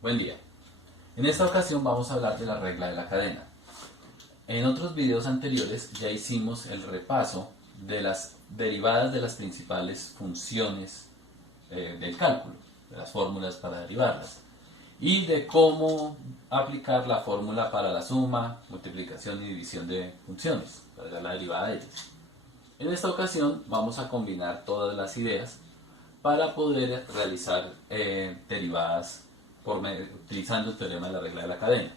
Buen día. En esta ocasión vamos a hablar de la regla de la cadena. En otros videos anteriores ya hicimos el repaso de las derivadas de las principales funciones del cálculo, de las fórmulas para derivarlas, y de cómo aplicar la fórmula para la suma, multiplicación y división de funciones, para dar la derivada de ellas. En esta ocasión vamos a combinar todas las ideas para poder realizar derivadas utilizando el teorema de la regla de la cadena.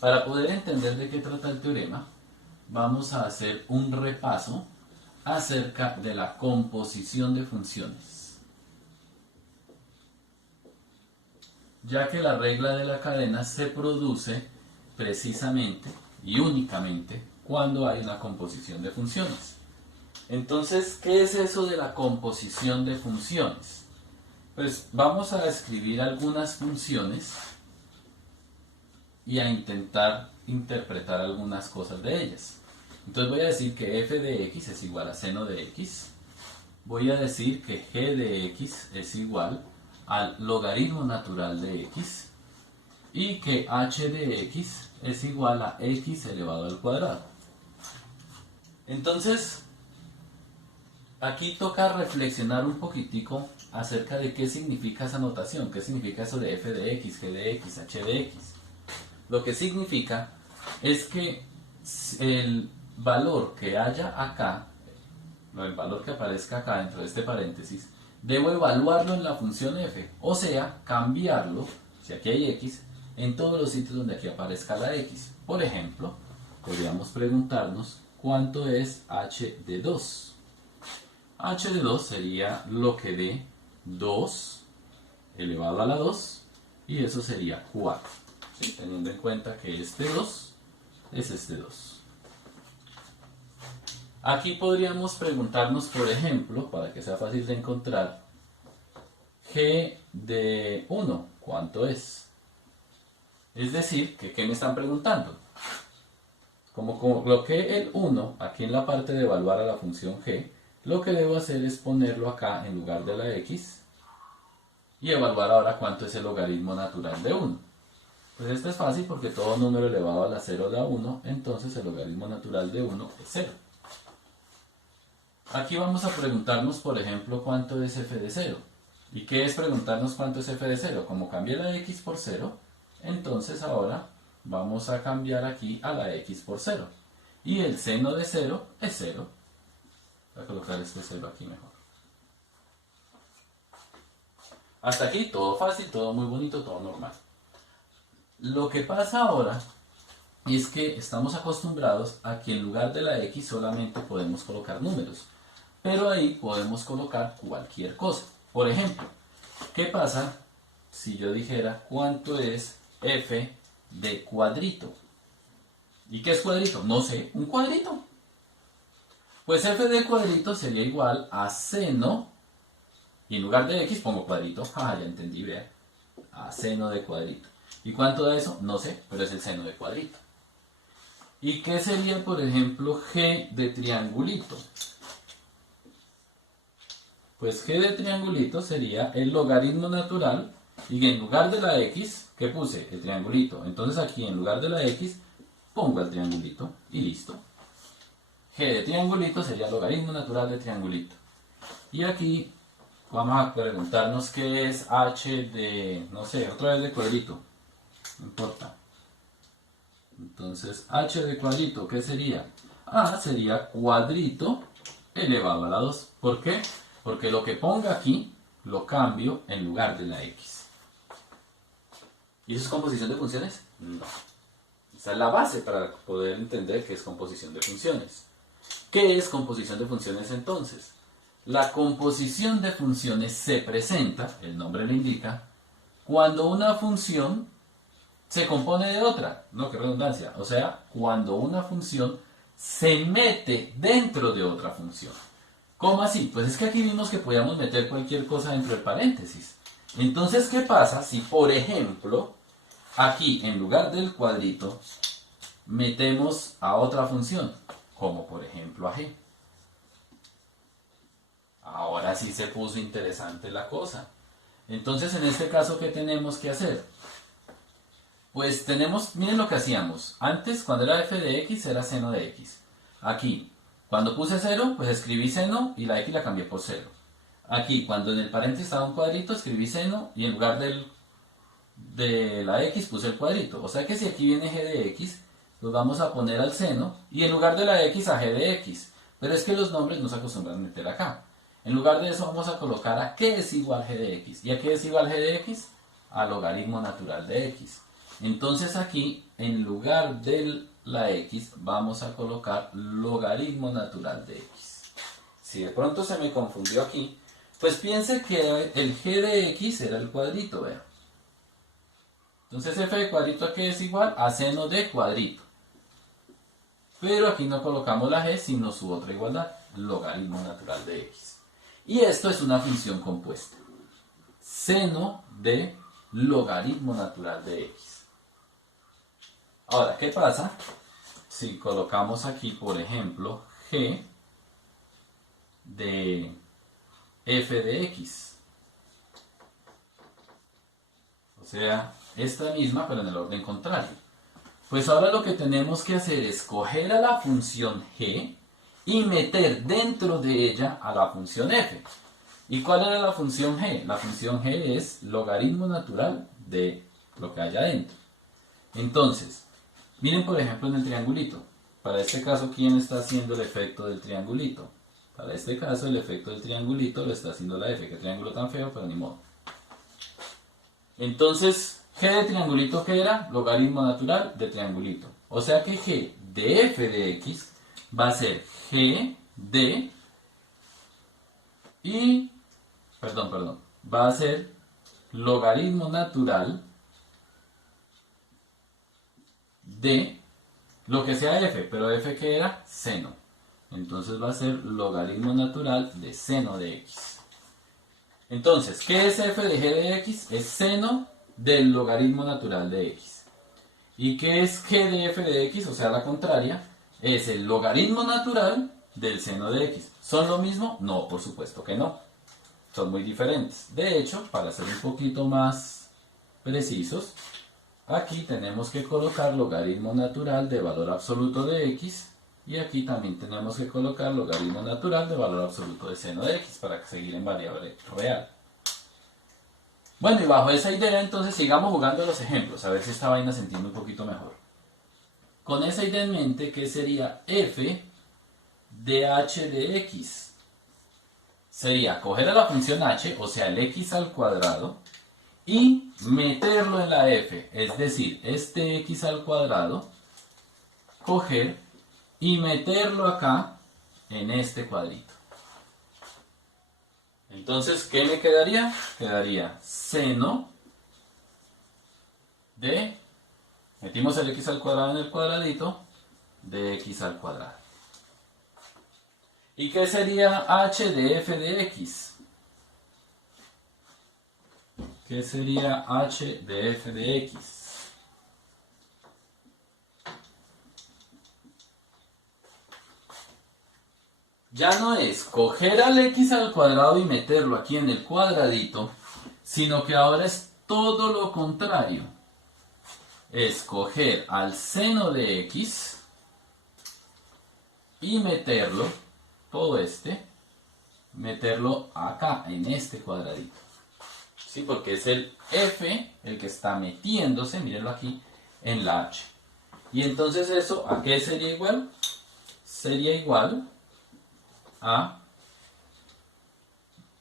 Para poder entender de qué trata el teorema, vamos a hacer un repaso acerca de la composición de funciones, ya que la regla de la cadena se produce precisamente y únicamente cuando hay una composición de funciones. Entonces, ¿qué es eso de la composición de funciones? Pues vamos a escribir algunas funciones y a intentar interpretar algunas cosas de ellas. Entonces voy a decir que f de x es igual a seno de x. Voy a decir que g de x es igual al logaritmo natural de x. Y que h de x es igual a x elevado al cuadrado. Entonces, aquí toca reflexionar un poquitico acerca de qué significa esa notación, qué significa eso de f de x, g de x, h de x. Lo que significa es que el valor que haya acá, el valor que aparezca acá dentro de este paréntesis, debo evaluarlo en la función f, o sea, cambiarlo, si aquí hay x, en todos los sitios donde aquí aparezca la x. Por ejemplo, podríamos preguntarnos cuánto es h de 2. H de 2 sería lo que dé 2 elevado a la 2, y eso sería 4. ¿Sí? Teniendo en cuenta que este 2 es este 2. Aquí podríamos preguntarnos, por ejemplo, para que sea fácil de encontrar, g de 1, ¿cuánto es? Es decir, que ¿qué me están preguntando? Como coloqué el 1 aquí en la parte de evaluar a la función g, lo que debo hacer es ponerlo acá en lugar de la x y evaluar ahora cuánto es el logaritmo natural de 1. Pues esto es fácil porque todo número elevado a la 0 da 1, entonces el logaritmo natural de 1 es 0. Aquí vamos a preguntarnos, por ejemplo, cuánto es f de 0. ¿Y qué es preguntarnos cuánto es f de 0? Como cambié la x por 0, entonces ahora vamos a cambiar aquí a la x por 0. Y el seno de 0 es 0. Voy a colocar este 0 aquí mejor. Hasta aquí todo fácil, todo muy bonito, todo normal. Lo que pasa ahora es que estamos acostumbrados a que en lugar de la x solamente podemos colocar números, pero ahí podemos colocar cualquier cosa. Por ejemplo, ¿qué pasa si yo dijera cuánto es f de cuadrito? ¿Y qué es cuadrito? No sé, un cuadrito. Pues f de cuadrito sería igual a seno, y en lugar de x pongo cuadrito. Ah, ya entendí, vea. A seno de cuadrito. ¿Y cuánto da eso? No sé, pero es el seno de cuadrito. ¿Y qué sería, por ejemplo, g de triangulito? Pues g de triangulito sería el logaritmo natural, y en lugar de la x, ¿qué puse? El triangulito. Entonces aquí en lugar de la x pongo el triangulito y listo. G de triangulito sería el logaritmo natural de triangulito. Y aquí vamos a preguntarnos qué es h de, no sé, otra vez de cuadrito. No importa. Entonces, h de cuadrito, ¿qué sería? Sería cuadrito elevado a la 2. ¿Por qué? Porque lo que ponga aquí lo cambio en lugar de la x. ¿Y eso es composición de funciones? No. Esa es la base para poder entender qué es composición de funciones. ¿Qué es composición de funciones entonces? La composición de funciones se presenta, el nombre lo indica, cuando una función se compone de otra. No, qué redundancia. O sea, cuando una función se mete dentro de otra función. ¿Cómo así? Pues es que aquí vimos que podíamos meter cualquier cosa dentro del paréntesis. Entonces, ¿qué pasa si, por ejemplo, aquí en lugar del cuadrito metemos a otra función? Como por ejemplo a g. Ahora sí se puso interesante la cosa. Entonces, en este caso, ¿qué tenemos que hacer? Pues tenemos, miren lo que hacíamos. Antes, cuando era f de x, era seno de x. Aquí, cuando puse 0, pues escribí seno y la x la cambié por 0. Aquí, cuando en el paréntesis estaba un cuadrito, escribí seno y en lugar de la x puse el cuadrito. O sea que si aquí viene g de x, lo vamos a poner al seno y en lugar de la x a g de x. Pero es que los nombres no se acostumbran a meter acá. En lugar de eso vamos a colocar a qué es igual g de x. ¿Y a qué es igual g de x? A logaritmo natural de x. Entonces aquí, en lugar de la x, vamos a colocar logaritmo natural de x. Si de pronto se me confundió aquí, pues piense que el g de x era el cuadrito, vean. Entonces f de cuadrito a qué es igual a seno de cuadrito. Pero aquí no colocamos la g, sino su otra igualdad, logaritmo natural de x. Y esto es una función compuesta. Seno de logaritmo natural de x. Ahora, ¿qué pasa si colocamos aquí, por ejemplo, g de f de x? O sea, esta misma, pero en el orden contrario. Pues ahora lo que tenemos que hacer es coger a la función g y meter dentro de ella a la función f. ¿Y cuál era la función g? La función g es logaritmo natural de lo que hay adentro. Entonces, miren por ejemplo en el triangulito. Para este caso, ¿quién está haciendo el efecto del triangulito? Para este caso, el efecto del triangulito lo está haciendo la f. Qué triángulo tan feo, pero ni modo. Entonces, g de triangulito, ¿qué era? Logaritmo natural de triangulito. O sea que g de f de x va a ser g de y, va a ser logaritmo natural de lo que sea f, pero f que era seno. Entonces va a ser logaritmo natural de seno de x. Entonces, ¿qué es f de g de x? Es seno del logaritmo natural de x. ¿Y qué es g de f de x? O sea, la contraria, es el logaritmo natural del seno de x. ¿Son lo mismo? No, por supuesto que no. Son muy diferentes. De hecho, para ser un poquito más precisos, aquí tenemos que colocar logaritmo natural de valor absoluto de x y aquí también tenemos que colocar logaritmo natural de valor absoluto de seno de x para seguir en variable real. Bueno, y bajo esa idea entonces sigamos jugando los ejemplos, a ver si esta vaina se entiende un poquito mejor. Con esa idea en mente, ¿qué sería f de h de x? Sería coger a la función h, o sea el x al cuadrado, y meterlo en la f, es decir, este x al cuadrado, coger y meterlo acá en este cuadrito. Entonces, ¿qué me quedaría? Quedaría seno de, metimos el x al cuadrado en el cuadradito, de x al cuadrado. ¿Y qué sería h de f de x? ¿Qué sería h de f de x? Ya no es coger al x al cuadrado y meterlo aquí en el cuadradito, sino que ahora es todo lo contrario. Es coger al seno de x y meterlo, todo meterlo acá, en este cuadradito. ¿Sí? Porque es el f el que está metiéndose, mírenlo aquí, en la h. Y entonces eso, ¿a qué sería igual? Sería igual a,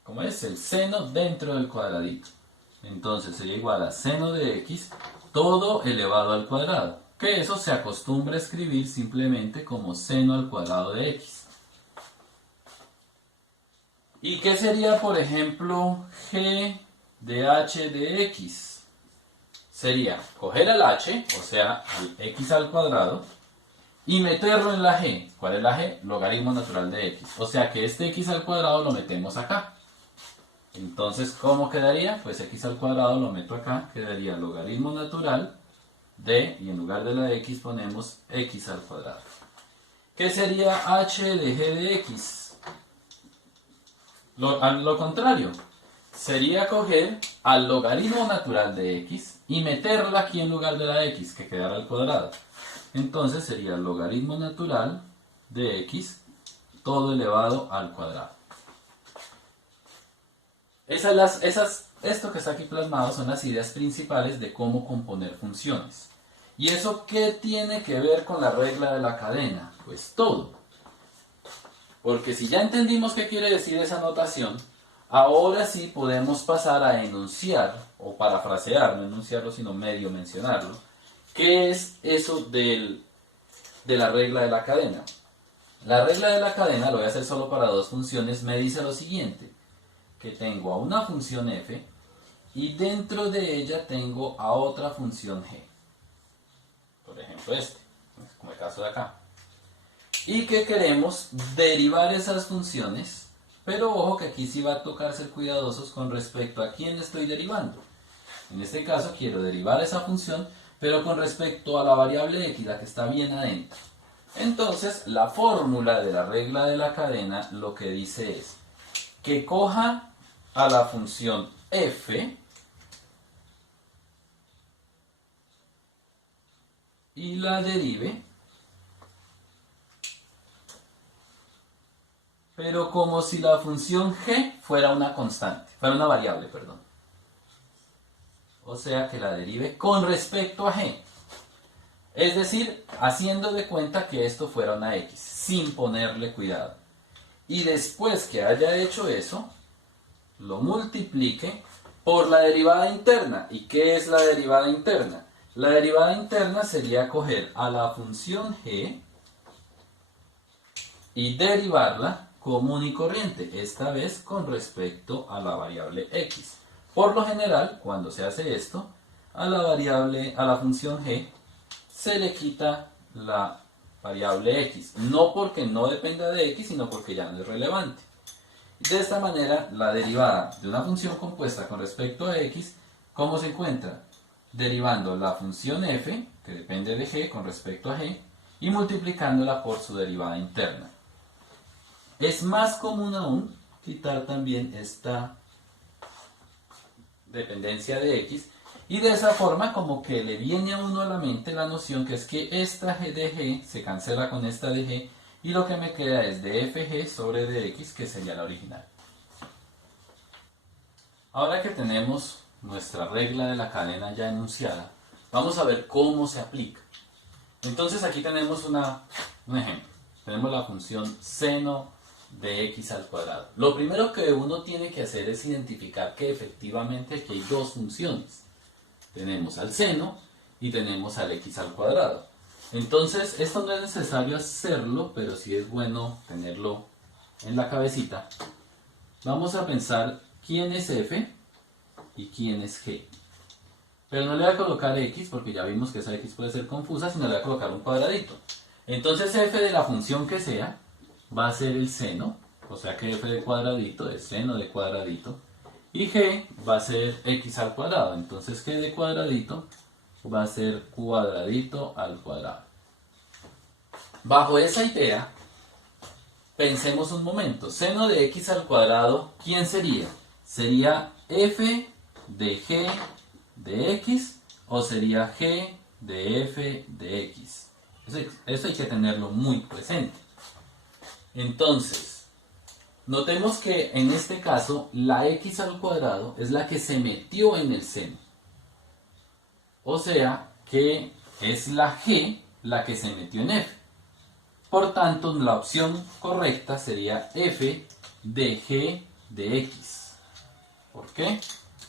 ¿cómo es? El seno dentro del cuadradito. Entonces sería igual a seno de x, todo elevado al cuadrado. Que eso se acostumbra a escribir simplemente como seno al cuadrado de x. ¿Y qué sería, por ejemplo, g de h de x? Sería coger al h, o sea, al x al cuadrado, y meterlo en la g. ¿Cuál es la g? Logaritmo natural de x. O sea que este x al cuadrado lo metemos acá. Entonces, ¿cómo quedaría? Pues x al cuadrado lo meto acá, quedaría logaritmo natural de, y en lugar de la x ponemos x al cuadrado. ¿Qué sería h de g de x? Lo contrario, sería coger al logaritmo natural de x y meterla aquí en lugar de la x, que quedara al cuadrado. Entonces sería el logaritmo natural de x todo elevado al cuadrado. Esto que está aquí plasmado son las ideas principales de cómo componer funciones. ¿Y eso qué tiene que ver con la regla de la cadena? Pues todo. Porque si ya entendimos qué quiere decir esa notación, ahora sí podemos pasar a enunciar, o parafrasear, no enunciarlo sino medio mencionarlo, qué es eso de la regla de la cadena. La regla de la cadena, lo voy a hacer solo para dos funciones, me dice lo siguiente, que tengo a una función f y dentro de ella tengo a otra función g. Por ejemplo como el caso de acá. Y que queremos derivar esas funciones, pero ojo que aquí sí va a tocar ser cuidadosos con respecto a quién estoy derivando. En este caso quiero derivar esa función, pero con respecto a la variable x, la que está bien adentro. Entonces, la fórmula de la regla de la cadena lo que dice es que coja a la función f y la derive, pero como si la función g fuera una constante, fuera una variable, perdón. O sea que la derive con respecto a g. Es decir, haciendo de cuenta que esto fuera una x, sin ponerle cuidado. Y después que haya hecho eso, lo multiplique por la derivada interna. ¿Y qué es la derivada interna? La derivada interna sería coger a la función g y derivarla común y corriente, esta vez con respecto a la variable x. Por lo general, cuando se hace esto, a la función g se le quita la variable x, no porque no dependa de x, sino porque ya no es relevante. De esta manera, la derivada de una función compuesta con respecto a x, ¿cómo se encuentra? Derivando la función f, que depende de g, con respecto a g, y multiplicándola por su derivada interna. Es más común aún quitar también esta dependencia de x, y de esa forma como que le viene a uno a la mente la noción que es que esta g de g se cancela con esta de g, y lo que me queda es de fg sobre dx, que sería la original. Ahora que tenemos nuestra regla de la cadena ya enunciada, vamos a ver cómo se aplica. Entonces aquí tenemos un ejemplo. Tenemos la función seno de x al cuadrado. Lo primero que uno tiene que hacer es identificar que efectivamente aquí hay dos funciones. Tenemos al seno y tenemos al x al cuadrado. Entonces, esto no es necesario hacerlo, pero sí es bueno tenerlo en la cabecita. Vamos a pensar quién es f y quién es g. Pero no le voy a colocar x, porque ya vimos que esa x puede ser confusa, sino le voy a colocar un cuadradito. Entonces, f de la función que sea va a ser el seno, o sea que f de cuadradito es seno de cuadradito. Y g va a ser x al cuadrado, entonces g de cuadradito va a ser cuadradito al cuadrado. Bajo esa idea, pensemos un momento. Seno de x al cuadrado, ¿quién sería? ¿Sería f de g de x o sería g de f de x? Eso hay que tenerlo muy presente. Entonces, notemos que en este caso la x al cuadrado es la que se metió en el seno. O sea que es la g la que se metió en f. Por tanto, la opción correcta sería f de g de x. ¿Por qué?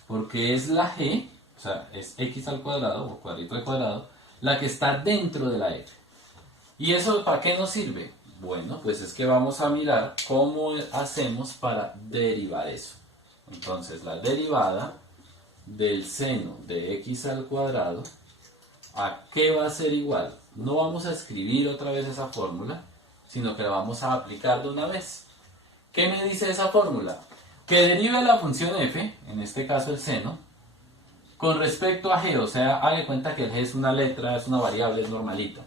Porque es la g, o sea, es x al cuadrado o cuadrito al cuadrado, la que está dentro de la f. ¿Y eso para qué nos sirve? Bueno, pues es que vamos a mirar cómo hacemos para derivar eso. Entonces, la derivada del seno de x al cuadrado, ¿a qué va a ser igual? No vamos a escribir otra vez esa fórmula, sino que la vamos a aplicar de una vez. ¿Qué me dice esa fórmula? Que derive la función f, en este caso el seno, con respecto a g, o sea, haga de cuenta que el g es una letra, es una variable, es normalita.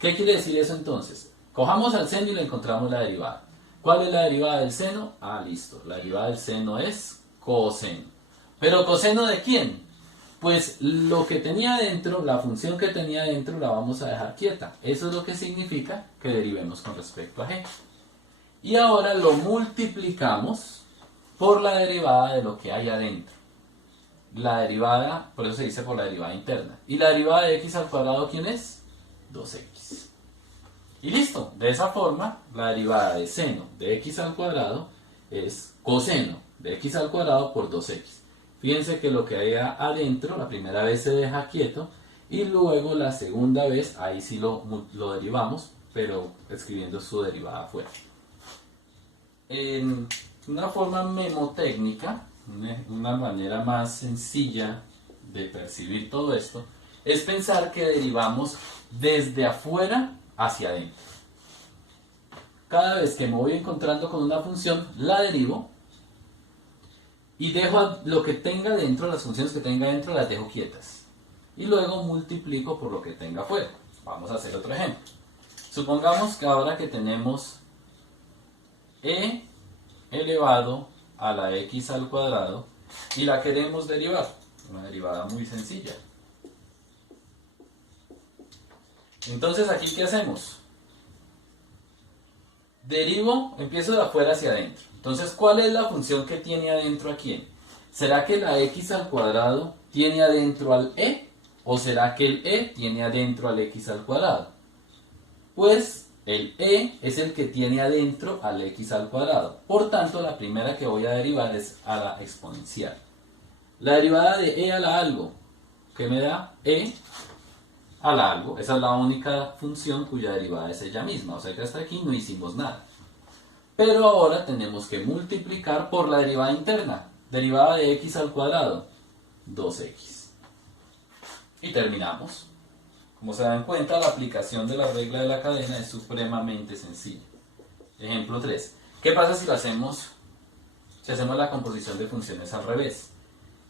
¿Qué quiere decir eso entonces? Cojamos al seno y le encontramos la derivada. ¿Cuál es la derivada del seno? Ah, listo. La derivada del seno es coseno. ¿Pero coseno de quién? Pues lo que tenía dentro, la función que tenía dentro la vamos a dejar quieta. Eso es lo que significa que derivemos con respecto a g. Y ahora lo multiplicamos por la derivada de lo que hay adentro. La derivada, por eso se dice por la derivada interna. ¿Y la derivada de x al cuadrado quién es? 2x. Y listo. De esa forma, la derivada de seno de x al cuadrado es coseno de x al cuadrado por 2x. Fíjense que lo que hay adentro, la primera vez se deja quieto y luego la segunda vez, ahí sí lo derivamos, pero escribiendo su derivada afuera. En una forma memotécnica, una manera más sencilla de percibir todo esto, es pensar que derivamos desde afuera hacia adentro. Cada vez que me voy encontrando con una función, la derivo y dejo lo que tenga dentro, las funciones que tenga dentro las dejo quietas. Y luego multiplico por lo que tenga afuera. Vamos a hacer otro ejemplo. Supongamos que ahora que tenemos e elevado a la x al cuadrado y la queremos derivar. Una derivada muy sencilla. Entonces, ¿aquí qué hacemos? Derivo, empiezo de afuera hacia adentro. Entonces, ¿cuál es la función que tiene adentro a quién? ¿Será que la x al cuadrado tiene adentro al e? ¿O será que el e tiene adentro al x al cuadrado? Pues el e es el que tiene adentro al x al cuadrado. Por tanto, la primera que voy a derivar es a la exponencial. La derivada de e a la algo, ¿qué me da? E a la algo. Esa es la única función cuya derivada es ella misma. O sea que hasta aquí no hicimos nada. Pero ahora tenemos que multiplicar por la derivada interna. Derivada de x al cuadrado, 2x. Y terminamos. Como se dan cuenta, la aplicación de la regla de la cadena es supremamente sencilla. Ejemplo 3. ¿Qué pasa si hacemos la composición de funciones al revés?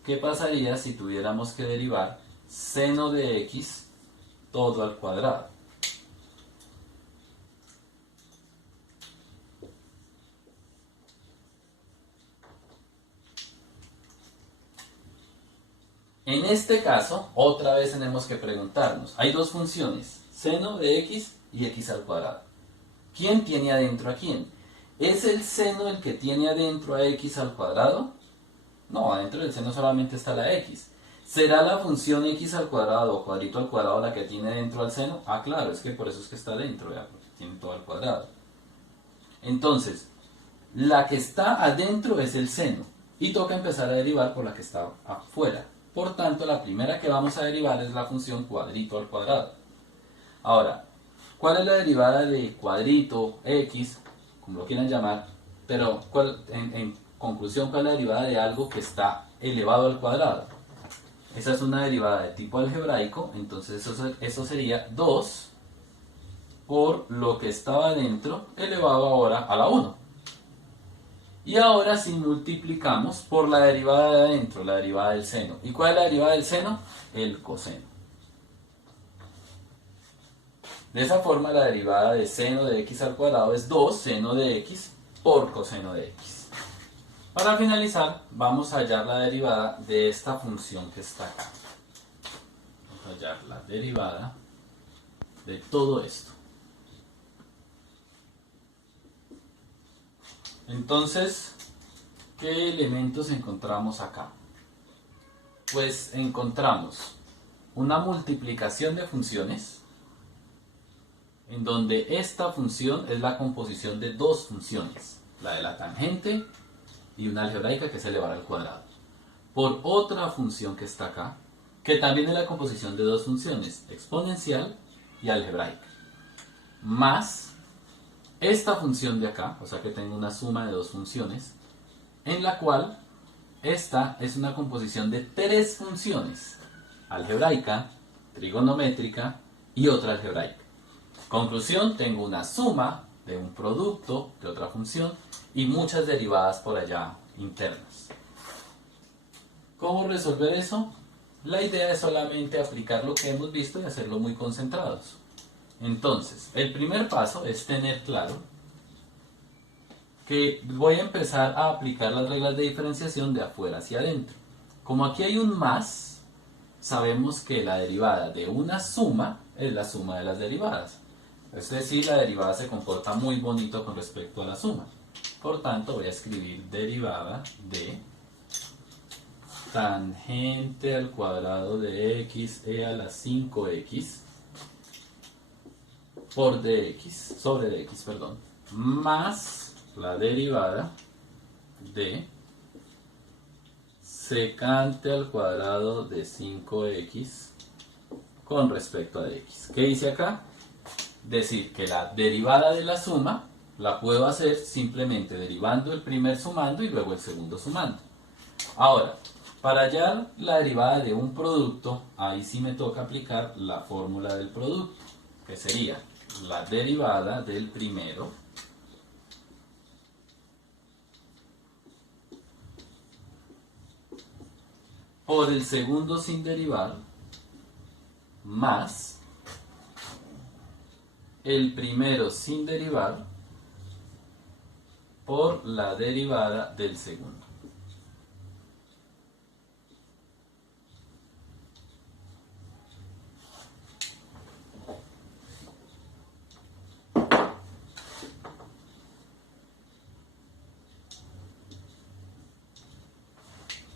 ¿Qué pasaría si tuviéramos que derivar seno de x todo al cuadrado? En este caso, otra vez tenemos que preguntarnos, hay dos funciones, seno de x y x al cuadrado. ¿Quién tiene adentro a quién? ¿Es el seno el que tiene adentro a x al cuadrado? No, adentro del seno solamente está la x. ¿Será la función x al cuadrado o cuadrito al cuadrado la que tiene dentro al seno? Ah, claro, es que por eso es que está dentro, ¿verdad? Porque tiene todo al cuadrado. Entonces, la que está adentro es el seno y toca empezar a derivar por la que está afuera. Por tanto, la primera que vamos a derivar es la función cuadrito al cuadrado. Ahora, ¿cuál es la derivada de cuadrito, x, como lo quieran llamar? Pero, en conclusión, ¿cuál es la derivada de algo que está elevado al cuadrado? Esa es una derivada de tipo algebraico, entonces eso sería 2 por lo que estaba dentro elevado ahora a la 1. Y ahora sí multiplicamos por la derivada de adentro, la derivada del seno. ¿Y cuál es la derivada del seno? El coseno. De esa forma la derivada de seno de x al cuadrado es 2 seno de x por coseno de x. Para finalizar, vamos a hallar la derivada de esta función que está acá. Vamos a hallar la derivada de todo esto. Entonces, ¿qué elementos encontramos acá? Pues encontramos una multiplicación de funciones, en donde esta función es la composición de dos funciones, la de la tangente y una algebraica que es elevar al cuadrado, por otra función que está acá, que también es la composición de dos funciones, exponencial y algebraica, más esta función de acá, o sea que tengo una suma de dos funciones, en la cual esta es una composición de tres funciones, algebraica, trigonométrica y otra algebraica. Conclusión, tengo una suma de un producto de otra función y muchas derivadas por allá internas. ¿Cómo resolver eso? La idea es solamente aplicar lo que hemos visto y hacerlo muy concentrados. Entonces, el primer paso es tener claro que voy a empezar a aplicar las reglas de diferenciación de afuera hacia adentro. Como aquí hay un más, sabemos que la derivada de una suma es la suma de las derivadas. Es decir, la derivada se comporta muy bonito con respecto a la suma. Por tanto, voy a escribir derivada de tangente al cuadrado de x e a la 5x por dx, sobre dx, perdón, más la derivada de secante al cuadrado de 5x con respecto a dx. ¿Qué dice acá? Decir que la derivada de la suma la puedo hacer simplemente derivando el primer sumando y luego el segundo sumando. Ahora, para hallar la derivada de un producto, ahí sí me toca aplicar la fórmula del producto, que sería la derivada del primero por el segundo sin derivar más el primero sin derivar por la derivada del segundo.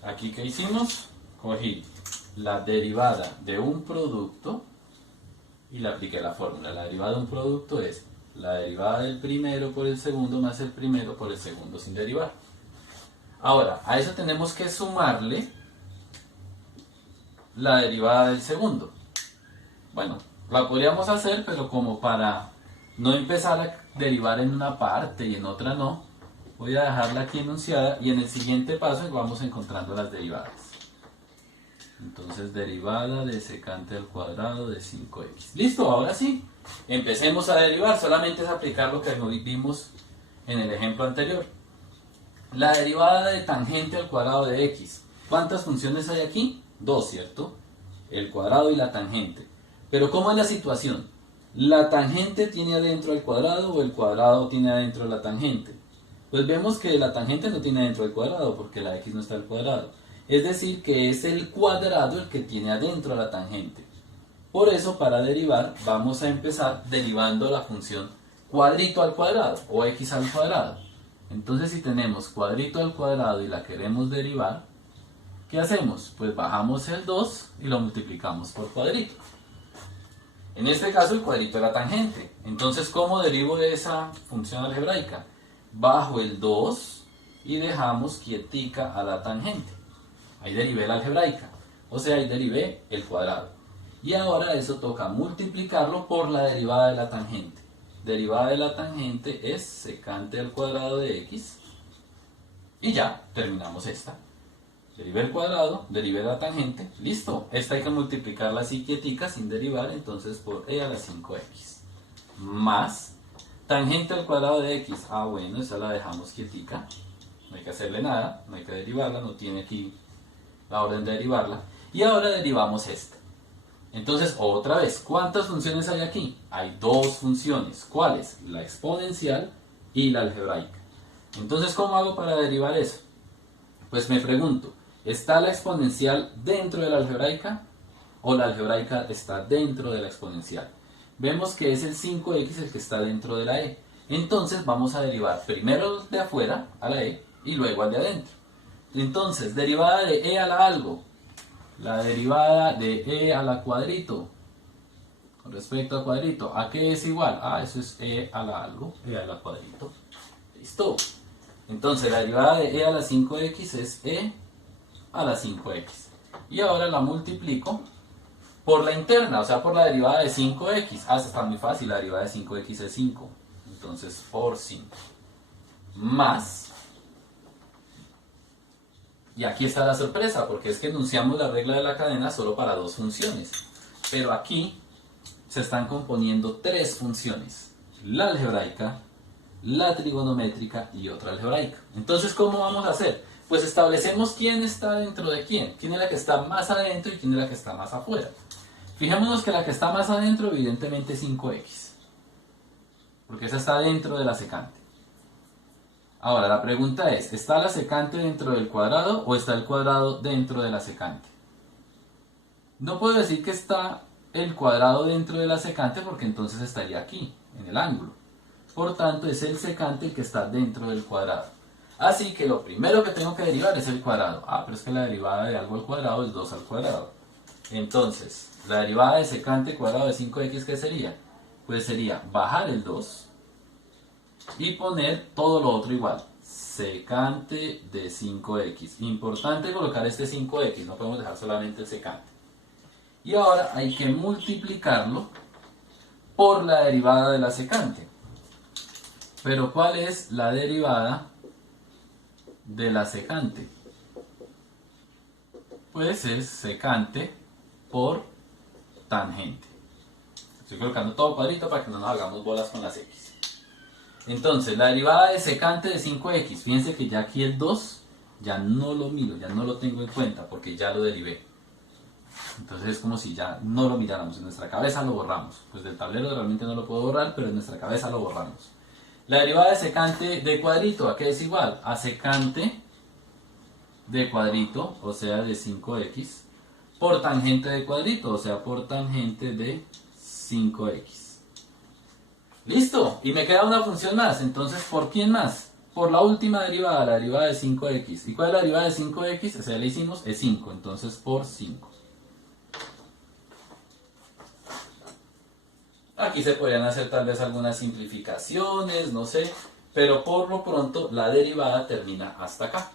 Aquí, ¿qué hicimos? Cogí la derivada de un producto y le apliqué la fórmula. La derivada de un producto es la derivada del primero por el segundo más el primero por el segundo sin derivar. Ahora, a eso tenemos que sumarle la derivada del segundo. Bueno, la podríamos hacer, pero como para no empezar a derivar en una parte y en otra no, voy a dejarla aquí enunciada y en el siguiente paso vamos encontrando las derivadas. Entonces, derivada de secante al cuadrado de 5x. Listo, ahora sí. Empecemos a derivar. Solamente es aplicar lo que vimos en el ejemplo anterior. La derivada de tangente al cuadrado de x. ¿Cuántas funciones hay aquí? Dos, ¿cierto? El cuadrado y la tangente. Pero ¿cómo es la situación? ¿La tangente tiene adentro al cuadrado o el cuadrado tiene adentro la tangente? Pues vemos que la tangente no tiene adentro el cuadrado porque la x no está al cuadrado. Es decir, que es el cuadrado el que tiene adentro la tangente. Por eso, para derivar, vamos a empezar derivando la función cuadrito al cuadrado o x al cuadrado. Entonces, si tenemos cuadrito al cuadrado y la queremos derivar, ¿qué hacemos? Pues bajamos el 2 y lo multiplicamos por cuadrito. En este caso, el cuadrito es la tangente. Entonces, ¿cómo derivo esa función algebraica? Bajo el 2 y dejamos quietica a la tangente. Ahí derivé la algebraica, o sea, ahí derivé el cuadrado. Y ahora eso toca multiplicarlo por la derivada de la tangente. Derivada de la tangente es secante al cuadrado de x. Y ya, terminamos esta. Derivé el cuadrado, derivé la tangente, listo. Esta hay que multiplicarla así quietica, sin derivar, entonces por e a la 5x. Más tangente al cuadrado de x. Ah, bueno, esa la dejamos quietica. No hay que hacerle nada, no hay que derivarla, no tiene aquí la orden de derivarla. Y ahora derivamos esta. Entonces, otra vez, ¿cuántas funciones hay aquí? Hay dos funciones. ¿Cuáles? La exponencial y la algebraica. Entonces, ¿cómo hago para derivar eso? Pues me pregunto, ¿está la exponencial dentro de la algebraica? ¿O la algebraica está dentro de la exponencial? Vemos que es el 5x el que está dentro de la e. Entonces, vamos a derivar primero de afuera a la e y luego al de adentro. Entonces, derivada de e a la algo. La derivada de e a la cuadrito. Con respecto a cuadrito. ¿A qué es igual? Ah, eso es e a la algo. E a la cuadrito. Listo. Entonces, la derivada de e a la 5x es e a la 5x. Y ahora la multiplico por la interna, o sea, por la derivada de 5x. Ah, eso está muy fácil. La derivada de 5x es 5. Entonces, por 5. Más. Y aquí está la sorpresa, porque es que enunciamos la regla de la cadena solo para dos funciones. Pero aquí se están componiendo tres funciones. La algebraica, la trigonométrica y otra algebraica. Entonces, ¿cómo vamos a hacer? Pues establecemos quién está dentro de quién. Quién es la que está más adentro y quién es la que está más afuera. Fijémonos que la que está más adentro, evidentemente, es 5x. Porque esa está dentro de la secante. Ahora, la pregunta es, ¿está la secante dentro del cuadrado o está el cuadrado dentro de la secante? No puedo decir que está el cuadrado dentro de la secante porque entonces estaría aquí, en el ángulo. Por tanto, es el secante el que está dentro del cuadrado. Así que lo primero que tengo que derivar es el cuadrado. Ah, pero es que la derivada de algo al cuadrado es 2 al cuadrado. Entonces, la derivada de secante cuadrado de 5x, ¿qué sería? Pues sería bajar el 2 y poner todo lo otro igual. Secante de 5x. Importante colocar este 5x, no podemos dejar solamente el secante. Y ahora hay que multiplicarlo por la derivada de la secante. Pero ¿cuál es la derivada de la secante? Pues es secante por tangente. Estoy colocando todo cuadrito para que no nos hagamos bolas con las x. Entonces, la derivada de secante de 5x, fíjense que ya aquí el 2 ya no lo miro, ya no lo tengo en cuenta porque ya lo derivé. Entonces es como si ya no lo miráramos, en nuestra cabeza lo borramos. Pues del tablero realmente no lo puedo borrar, pero en nuestra cabeza lo borramos. La derivada de secante de cuadrito, ¿a qué es igual? A secante de cuadrito, o sea de 5x, por tangente de cuadrito, o sea por tangente de 5x. ¿Listo? Y me queda una función más, entonces ¿por quién más? Por la última derivada, la derivada de 5x. ¿Y cuál es la derivada de 5x? O sea, le hicimos, es 5, entonces por 5. Aquí se podrían hacer tal vez algunas simplificaciones, no sé, pero por lo pronto la derivada termina hasta acá.